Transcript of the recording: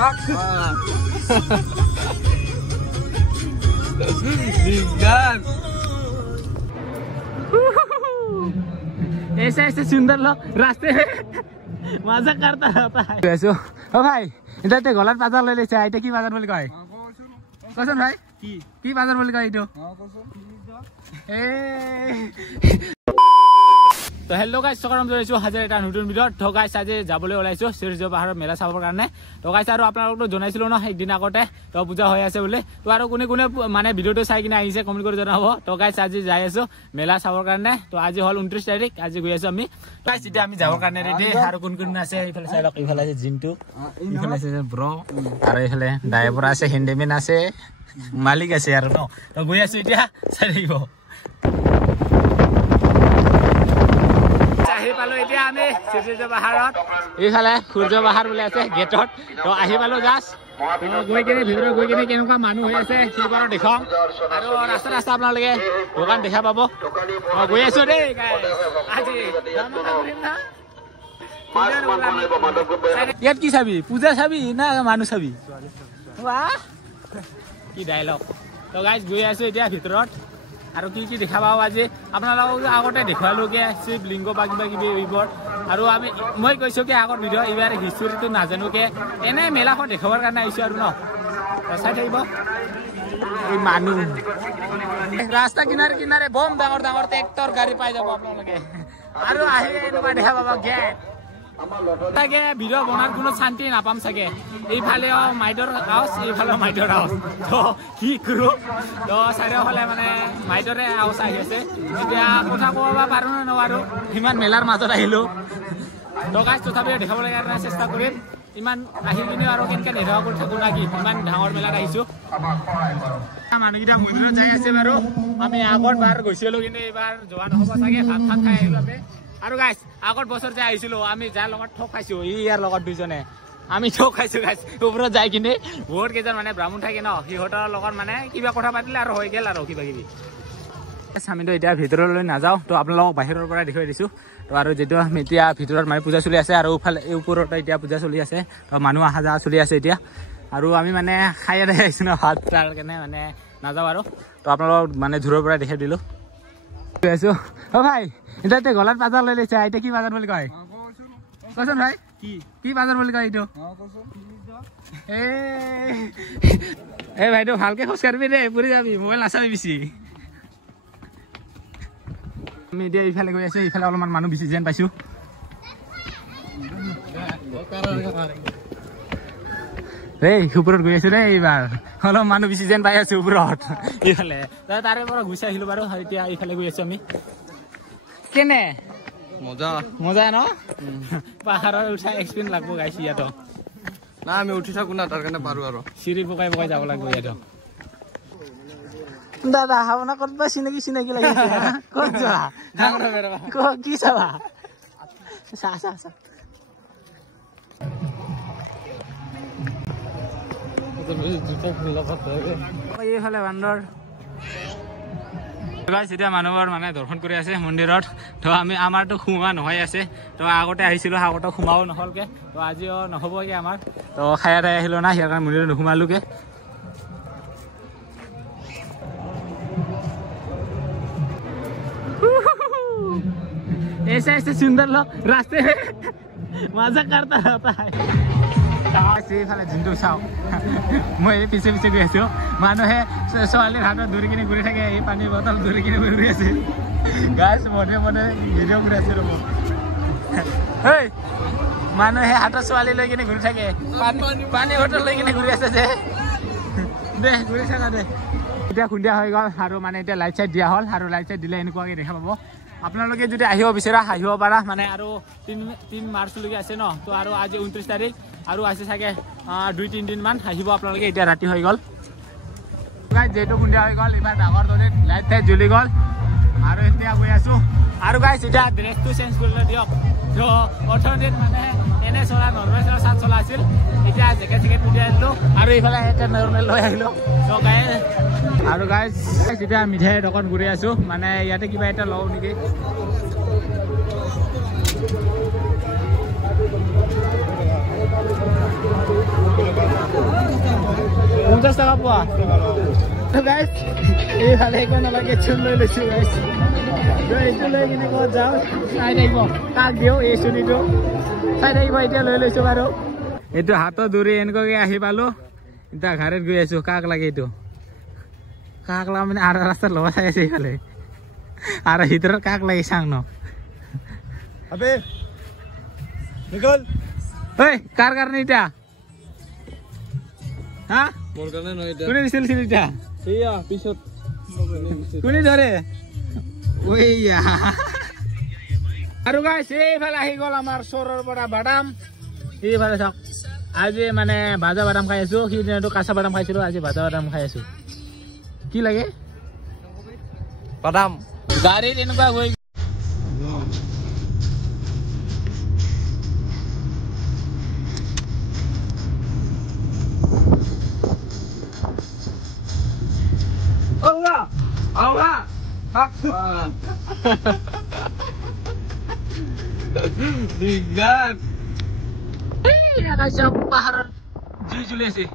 ऐसे ऐसे सुंदर लोग रास्ते में मजा करता रहता है। ऐसो ओ भाई इधर ते गलत बाजार ले लेছে আইটা কি বাজার বলি কয় কসন ভাই কি বাজার বলি কয় ইটো এ তো হেল্লো গাইস সকারম জয়ছো হাজার এটা নতুন ভিডিও তো গাইস আজি যাবলৈ ওলাইছো সূৰ্য পাহাৰৰ মেলা চাবৰ কাৰণে তো গাইস আৰু আপোনালোকক জনাইছিলো ন একদিন আগতে তো পূজা হৈ আছে বুলি তো আৰু কোনে কোনে মানে ভিডিওটো চাই কিনে আহিছে কমেন্ট কৰি জনাব তো গাইস আজি যাই আছো মেলা চাবৰ কাৰণে তো আজি হল 29 তাৰিখ আজি গৈ আছো আমি গাইস এতিয়া আমি যাবৰ কাৰণে ৰেডি আৰু কোন কোন আছে ইফালে চাইলক ইফালে আছে জিন্টু ইফালে আছে ব্ৰ আৰু ইফালে ড্ৰাইভাৰ আছে হেণ্ডমেন আছে মালিক আছে আৰু ন তো গৈ আছো এতিয়া চাই থাকিব আহি পালো এতিয়া আমি সূৰ্য পাহাৰত এইফালে সূৰ্য পাহাৰ বুলি আছে গেটত তো আহি পালো জাষ্ট গৈ কিনে ভিতৰত গৈ কিনে কেনেকুৱা মানুহ হৈ আছে সেইবোৰ দেখাম আৰু ৰাস্তা ৰাস্তা আপোনালোকে দোকান দেখা পাব গৈ আছো দেই আজি ইয়াত কি চাবি পূজা চাবি না মানুহ চাবি কি ডাইলগ তো গাইজ গৈ আছো এতিয়া ভিতৰত আৰু কি কি দেখা পাব আজি আপোনালোকক আগতে দেখুৱালোকে শিৱ লিংগ বা কিবা কিবি এইবোৰ আৰু মই কৈছো কি আগৰ ভিডিঅ' এইবাৰ হিষ্টৰীটো নাজানোকে এনে মেলাখন দেখাবৰ কাৰণে আহিছো আৰু ন চাই থাকিব এই মানুহ ৰাস্তা কিনাৰে কিনাৰে বম ডাঙৰ ডাঙৰ ট্ৰেক্টৰ গাড়ী পাই যাব আপোনালোকে আৰু আহি এনেকুৱা দেখা পাব গেট তাকে ভিডিঅ' বনাৰ কোনো শান্তি নাপাম চাগে এইফালে মাইটৰ আৱাজ এইফালে মাইটৰ আৱাজ তো কি কৰোঁ তো চাৰিওফালে মানে মাইটৰে আৱাজ আহি আছে এতিয়া কথা ক'ব পাৰোঁ নে নোৱাৰোঁ ইমান মেলাৰ মাজত আহিলোঁ তো গাইজ তথাপিও দেখাবলৈ কাৰণে চেষ্টা কৰিম ইমান আহি পিনে আৰু কেনেকৈ নেদেখা কৰি থাকোঁ নাকি ইমান ডাঙৰ মেলাত আহিছোঁ মানুহকেইটা মন্দিৰত যাই আছে বাৰু আমি আগত বাৰ গৈছিলোঁ কিন্তু এইবাৰ যোৱা নহ'ব চাগে ভাত ভাত খাই আহিলোঁ আমি আৰু গাইজ আগত বছৰ যে আহিছিলো আমি যাৰ লগত ঠক খাইছো ইয়াৰ লগত দুজনে আমি ঠক খাইছো গাইজ ওপৰত যাই কিনে বহুত কেইজন মানে ব্ৰাহ্মণ থাকে ন সিহঁতৰ লগত মানে কিবা কথা পাতিলে আৰু হৈ গ'ল আৰু কিবা কিবি আমিতো এতিয়া ভিতৰলৈ নাযাওঁ তো আপোনালোকক বাহিৰৰ পৰা দেখুৱাই দিছোঁ তো আৰু যিটো আমি এতিয়া ভিতৰত মানে পূজা চলি আছে আৰু ইফালে ওপৰত এতিয়া পূজা চলি আছে তো মানুহ অহা যোৱা চলি আছে এতিয়া আৰু আমি মানে খাই আহিছোঁ ন ভাত তাৰ কাৰণে মানে নাযাওঁ আৰু তো আপোনালোকক মানে দূৰৰ পৰা দেখাই দিলোঁ আছো অ ভাই ইদাতে গলাত বাজাৰ লৈ লৈছে আইটা কি বাজাৰ বুলি কয় কচোন ভাই কি বাজাৰ বুলি কয় এইটো এই ভাইটো ভালকে খোজ কাঢ়িবি দেই পৰি যাবি মোবাইল নাচাবি বেছি আমি এতিয়া ইফালে গৈ আছো ইফালে অলপমান মানুহ বেছি যেন পাইছো এই ওপৰত গৈ আছো দেই এইবাৰ অলপ মানুহ বেছি যেন পাই আছো ওপৰত ইফালে তাৰে পৰা গুচি আহিলো বাৰু এতিয়া ইফালে গৈ আছো আমি কেনে মজা মজা ন পাহাৰৰ উঠা এক্সপিৰিয়েঞ্চ লাগব গাইছ ইয়াতো না আমি উঠি থাকো না তাৰ কাৰণে পাৰো আৰু চিৰি পকাই পকাই যাব লাগিব ইয়াতো দাদা হাওনা কৰবা চিনাকি লাগি আছে ক'ত যোৱা কি চাবা চা এইফালে বান্দৰ এতিয়া মানুহৰ মানে দৰ্শন কৰি আছে মন্দিৰত তো আমি আমাৰতো সোমোৱা নহয় আছে তো আগতে আহিছিলোঁ আগতে সোমাব নহ'লকে তো আজিও নহ'বগে আমাৰ তো খাই আহিলোঁ না সিয়াৰ কাৰণে মন্দিৰত নোসোমালোকে ऐसे ऐसे सुंदर लोग रास्ते में मजा करता रहता है এইফালে জিন্তু চাওঁ মই এই পিছে পিছে গৈ আছো মানুহে ছোৱালীৰ হাতত ধৰি কিনে ঘূৰি থাকে এই পানীৰ বটল ধৰি কিনে ঘূৰি আছে গাছ মনে মনে ভিডিঅ' কৰি আছে ৰ'ব মানুহে হাতত ছোৱালী লৈ কিনে ঘূৰি থাকে পানী বটল লৈ কিনে ঘূৰি আছে যে দে ঘূৰি থাকা দে এতিয়া সন্ধিয়া হৈ গ'ল আৰু মানে এতিয়া লাইট চাইট দিয়া হ'ল আৰু লাইট চাইট দিলে এনেকুৱাকৈ দেখা পাব আপোনালোকে যদি আহিব বিচাৰা আহিব পাৰা মানে আৰু 3 মাৰ্চলৈকে আছে ন তো আৰু আজি 29 তাৰিখ আৰু আছে চাগে 2-3 দিনমান আহিব আপোনালোকে এতিয়া ৰাতি হৈ গ'ল যেহেতু সন্ধিয়া হৈ গ'ল এইবাৰ ডাঙৰ দৰে লাইট চাইট জ্বলি গ'ল আৰু এতিয়া গৈ আছো আৰু গাইছ এতিয়া ড্ৰেছটো চেঞ্জ কৰিলে দিয়ক তো অৰ্থনীতিত মানে এনে চলা নৰ্মেল চাৰ্ট চলা আছিল এতিয়া জেকেট পিন্ধি আহিলোঁ আৰু এইফালে নৰ্মেল লৈ আহিলোঁ তো গাইছ আৰু গাইছ এতিয়া মিঠাই দোকান ঘূৰি আছো মানে ইয়াতে কিবা এটা লওঁ নেকি 10 টাকা পোৱা তো গাইস এই ভালে কোন লাগে চুন লৈ লৈছো গাইস তো এইটো লৈ কিনে কত যাও চাই দেব কাক দিও এই চুনিটো চাই দেব এতিয়া লৈ লৈছো বাৰু এইটো হাতত ধৰি এনেকৈ আহি পালো এতিয়া ঘৰত গৈ আছো কাক লাগে এইটো কাক লা মানে আর রাস্তা লবা চাই আছে খালে আর ভিতর কাক লাগি সাং ন আবে নিকল ওই কার কারণে এটা হ্যাঁ মোর কারণে নয় এটা কোনে দিছিল এটা সেইয়া পিছত কোনে ধরে ওইয়া আৰু গাইস এইফালে আহি গল আমাৰ চৰৰ পৰা বাদাম এইফালে চাওক আজি মানে ভাজা বাদাম খাই আছো সিদিনাটো কাঁচা বাদাম খাইছিলো আজি ভাজা বাদাম খাই আছো কি লাগে বাদাম গাড়ীত এনেকুৱা গৈ Lihat. Ini agak jauh paharan. Juli sih.